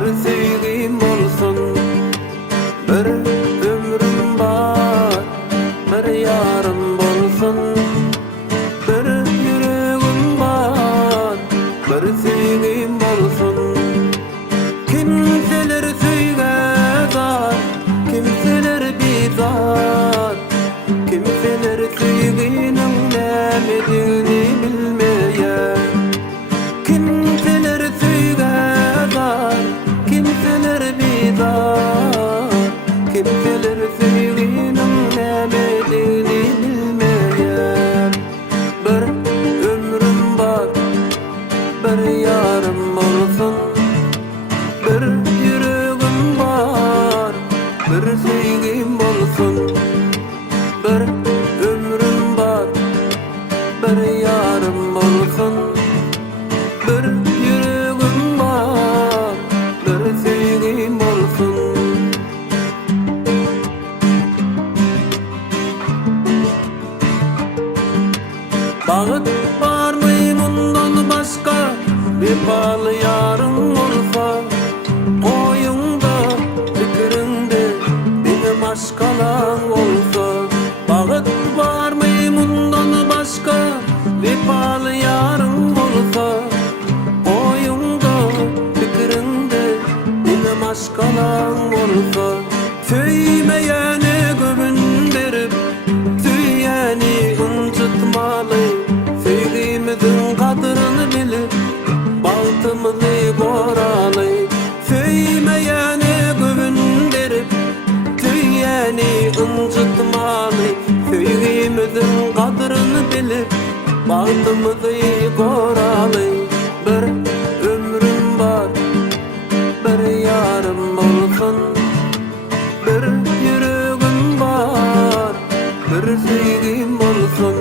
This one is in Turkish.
bir sevgim bolsun. Bir ömrüm bar, bir yarım bolsun. Bir yüreğim bar, bir sevgim bolsun. Kimseler söyler, kimseler bizar, kimseler sevginin nämediğini bilmeýär. Kimseler söyler, kimseler bizar, kimseler sevginin nämediğini bilmeýär. Bir ömrüm bar, bir yarım bolsun. Bir yüreğim bar, bir sevgim bolsun. Bir ömrüm bar, bir yarım bolsun. Bir yüreğim bar, bir sevgim bolsun. Bagyt barmy mundan başga, vefaly ýarym bolsa. Oýuňda, pikiriňde, benim aşkalan bolsa. Bagyt barmy mundan başga, vefaly ýarym bolsa. Oýuňda, pikiriňde, benim aşkalan bolsa. Söýmeýäne göbün berip, söýýäni ınjytmaly. Sevgimizin kadrını bilip, baltymyzy goraly. Söýmeýäne göbün berip, söýýäni ınjytmaly. Sevgimizin kadrını bilip, baltymyzy goraly. Bir ömrüm bar, bir yarım bolsun. Bir yüreğim bar, bir sevgim bolsun.